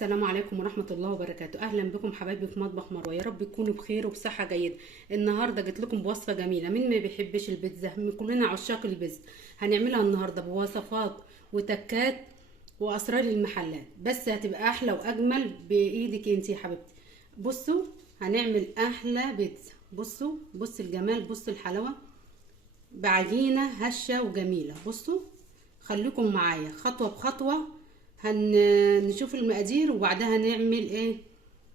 السلام عليكم ورحمة الله وبركاته. أهلا بكم حبايبي في مطبخ مروة، يا رب تكونوا بخير وبصحة جيدة. النهاردة جيت لكم بوصفة جميلة. مين ما بيحبش البيتزا؟ كلنا عشاق البيتزا. هنعملها النهاردة بوصفات وتكات وأسرار المحلات، بس هتبقى أحلى وأجمل بإيدك انتي يا حبيبتي. بصوا هنعمل أحلى بيتزا. بصوا الجمال، بصوا الحلاوة بعجينة هشة وجميلة. بصوا خليكم معايا خطوة بخطوة، هنشوف المقادير وبعدها نعمل ايه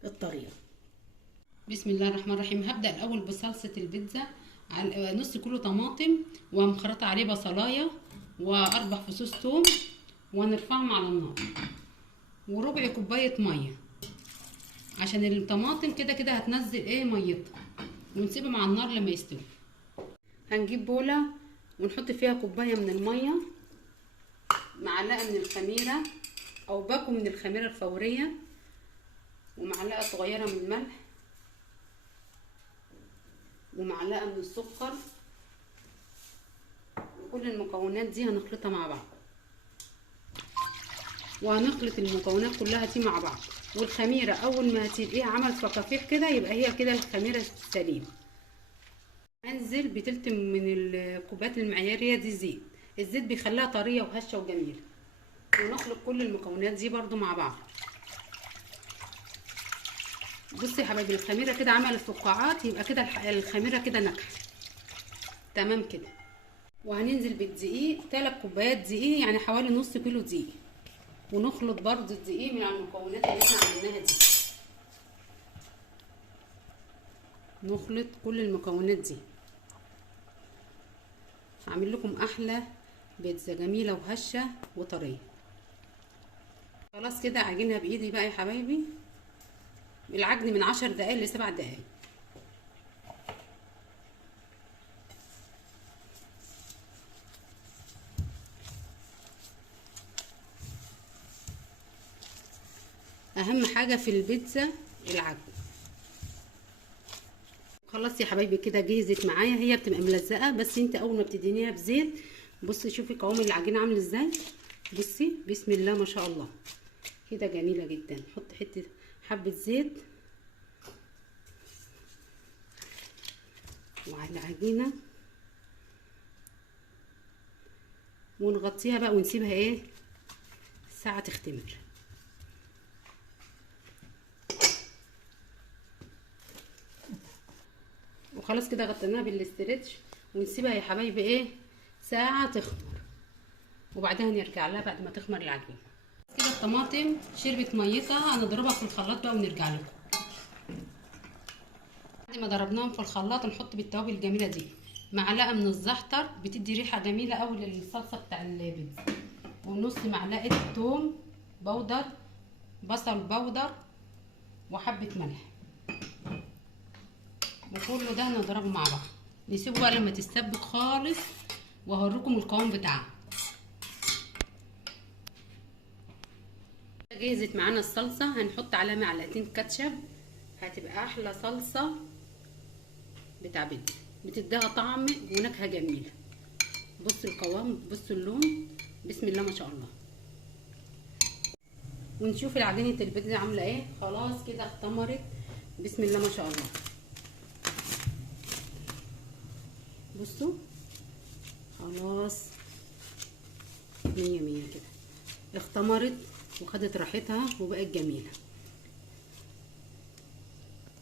الطريقه. بسم الله الرحمن الرحيم. هبدا الاول بصلصه البيتزا. نص كيلو طماطم ومخرطه عليه بصلايه واربع فصوص ثوم ونرفعهم على النار، وربع كوبايه ميه عشان الطماطم كده كده هتنزل ايه ميتها، ونسيبهم على النار لما يستوي. هنجيب بوله ونحط فيها كوبايه من الميه، معلقه من الخميره او باكو من الخميره الفوريه، ومعلقه صغيره من الملح، ومعلقه من السكر. وكل المكونات دي هنخلطها مع بعض، وهنخلط المكونات كلها دي مع بعض. والخميره اول ما تبقيها عملت فقاقيع كده يبقى هي كده الخميره سليمه. هنزل بتلت من الكوبايات المعياريه دي زيت. الزيت بيخليها طريه وهشه وجميله. ونخلط كل المكونات دي برضو مع بعض. بصي يا حبايبي، الخميره كده عملت فقاعات، يبقى كده الخميره كده ناجحه تمام كده. وهننزل بالدقيق 3 كوبايات دقيق، يعني حوالي نص كيلو دقيق. ونخلط برضو الدقيق من المكونات اللي احنا عملناها دي. نخلط كل المكونات دي. هعمل لكم احلى بيتزا جميله وهشه وطريه. خلاص كده عجينها بايدي بقى يا حبايبي. العجن من 10 دقايق ل7 دقايق. اهم حاجه في البيتزا العجن. خلاص يا حبايبي كده جهزت معايا. هي بتبقى ملزقه، بس انت اول ما بتدهنيها بزيت بصي شوفي قوام العجينه عامل ازاي. بصي بسم الله ما شاء الله كده جميله جدا. نحط حته حبه زيت وعلى العجينه ونغطيها بقى ونسيبها ايه ساعه تختمر. وخلاص كده غطيناها بالاسترتش ونسيبها يا حبايبي ايه ساعه تخمر، وبعدها نرجع لها بعد ما تخمر العجينه. كده الطماطم شربت ميتها، هنضربها في الخلاط بقى ونرجع لكم. بعد ما ضربناهم في الخلاط نحط بالتوابل الجميله دي معلقه من الزعتر، بتدي ريحه جميله قوي للصلصه بتاع البيتزا، ونص معلقه توم بودر، بصل بودر، وحبه ملح. وكله ده هنضربه مع بعض. نسيبه بقى لما تستبك خالص وهوريكم القوام بتاعها. جهزت معانا الصلصه، هنحط عليها معلقتين كاتشب. هتبقى احلى صلصه بتاع بيتزا، بتديها طعم ونكهه جميله. بصوا القوام، بصوا اللون، بسم الله ما شاء الله. ونشوف العجينه البيتزا عامله ايه. خلاص كده اختمرت، بسم الله ما شاء الله. بصوا خلاص مية مية كده اختمرت وخدت راحتها وبقت جميله.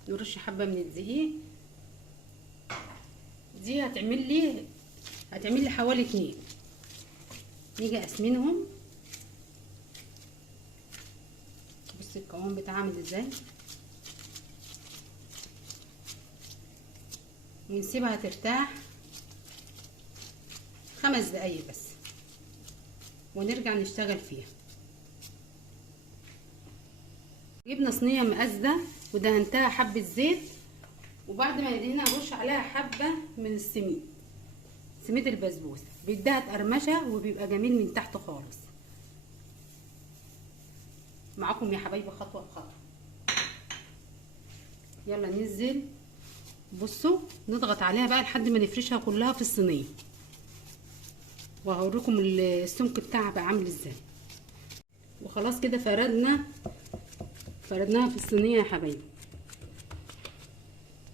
نرش حبه من الدقيق دي، هتعمل لي حوالي 2. نيجي اقسمينهم. بصي القوام بتاعها عامل ازاي. ونسيبها ترتاح 5 دقايق بس ونرجع نشتغل فيها. جبنا صينيه مقاسده ودهنتها حبه زيت، وبعد ما ندهنها نرش عليها حبه من سميد البسبوسه، بيديها تقرمشه وبيبقى جميل من تحت خالص. معاكم يا حبايبي خطوه بخطوه. يلا ننزل. بصوا نضغط عليها بقى لحد ما نفرشها كلها في الصينيه، وهوريكم السمك بتاعها بقى عامل ازاي. وخلاص كده فردنا فردناها في الصينيه يا حبايبي.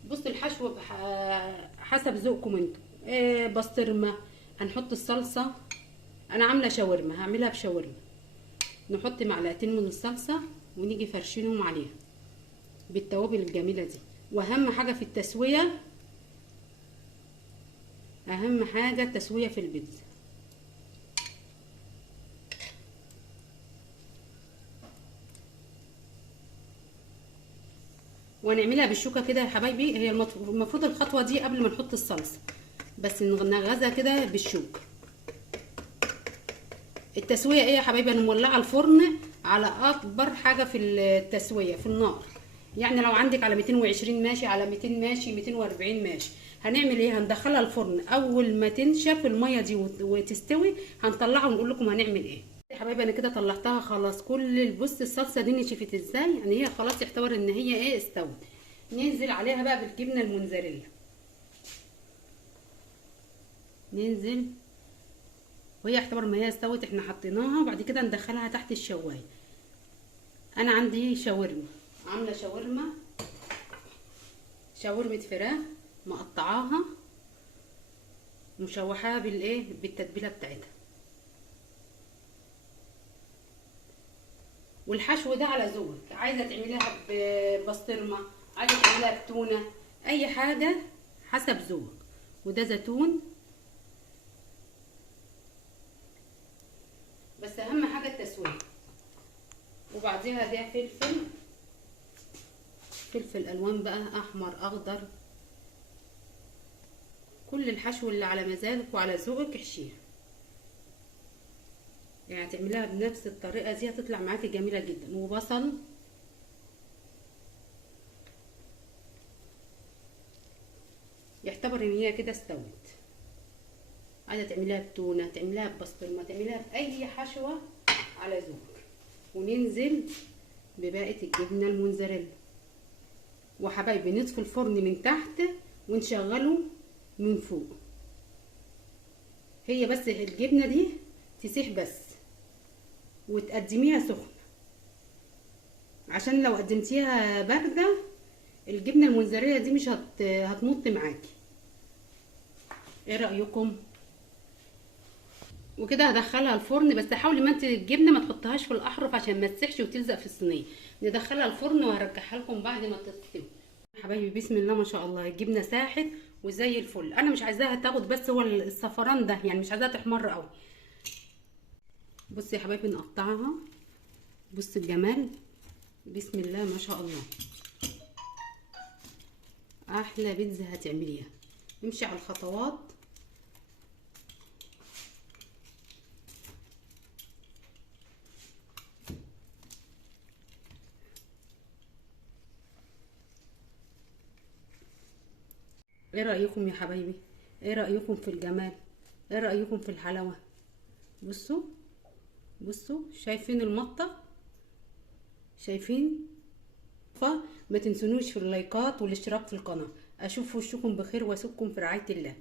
بصوا الحشو حسب ذوقكم انتوا. بسطرمه، هنحط الصلصه. انا عامله شاورما، هعملها بشاورما. نحط معلقتين من الصلصه ونيجي فرشينهم عليها بالتوابل الجميله دي. واهم حاجه في التسويه، اهم حاجه التسويه في البيتزا. ونعملها بالشوكه كده يا حبايبي. هي المفروض الخطوه دي قبل ما نحط الصلصه، بس نغزها كده بالشوكه. التسويه ايه يا حبايبي؟ انا مولعه الفرن على اكبر حاجه في التسويه في النار. يعني لو عندك على 220 ماشي، على 200 ماشي، 240 ماشي. هنعمل ايه؟ هندخلها الفرن. اول ما تنشف الميه دي وتستوي هنطلعها ونقول لكم هنعمل ايه يا حبايبي. انا كده طلعتها خلاص. كل بص الصلصه دي نشفت ازاي، يعني هي خلاص يعتبر ان هي ايه استوت. ننزل عليها بقى بالجبنه الموتزاريلا. ننزل وهي يعتبر ما هي استوت احنا حطيناها، وبعد كده ندخلها تحت الشوايه. انا عندي شاورما، عامله شاورمه فراخ مقطعاها مشوحاها بالايه بالتتبيله بتاعتها. والحشو ده على ذوقك، عايزه تعمليها ببسطرمه، عايزه تعمليها بتونه، اي حاجه حسب ذوقك. وده زيتون، بس اهم حاجه التسويه. وبعديها ده فلفل الوان بقى، احمر اخضر، كل الحشو اللي على مزاجك وعلى ذوقك احشيها. يعني تعمليها بنفس الطريقه دي هتطلع معاكي جميله جدا. وبصل، يعتبر ان هي كده استوت. عايزه تعمليها بتونه، تعمليها ببسطرمه، تعمليها باي حشوه على ذوقك. وننزل بباقه الجبنه الموتزاريلا. وحبايبي نطفي الفرن من تحت ونشغله من فوق. هي بس الجبنه دي تسيح بس، وتقدميها سخنه، عشان لو قدمتيها بارده الجبنه الموتزاريلا دي مش هتمط معاكي. ايه رايكم؟ وكده هدخلها الفرن. بس حاولي ما انت الجبنه ما تحطهاش في الاحرف عشان ما تسيحش وتلزق في الصينيه. ندخلها الفرن وهرجعها لكم بعد ما تستوي. حبايبي بسم الله ما شاء الله الجبنه ساحت وزي الفل. انا مش عايزاها تاخد بس هو الصفران ده، يعني مش عايزاها تحمر قوي. بصي يا حبايبي نقطعها. بص الجمال، بسم الله ما شاء الله. احلى بيتزا هتعمليها. امشي على الخطوات. ايه رايكم يا حبايبي؟ ايه رايكم في الجمال؟ ايه رايكم في الحلاوه؟ بصوا بصوا، شايفين المطه؟ شايفين؟ فما تنسونوش في اللايكات والاشتراك في القناه. اشوف وشكم بخير واسيبكم في رعايه الله.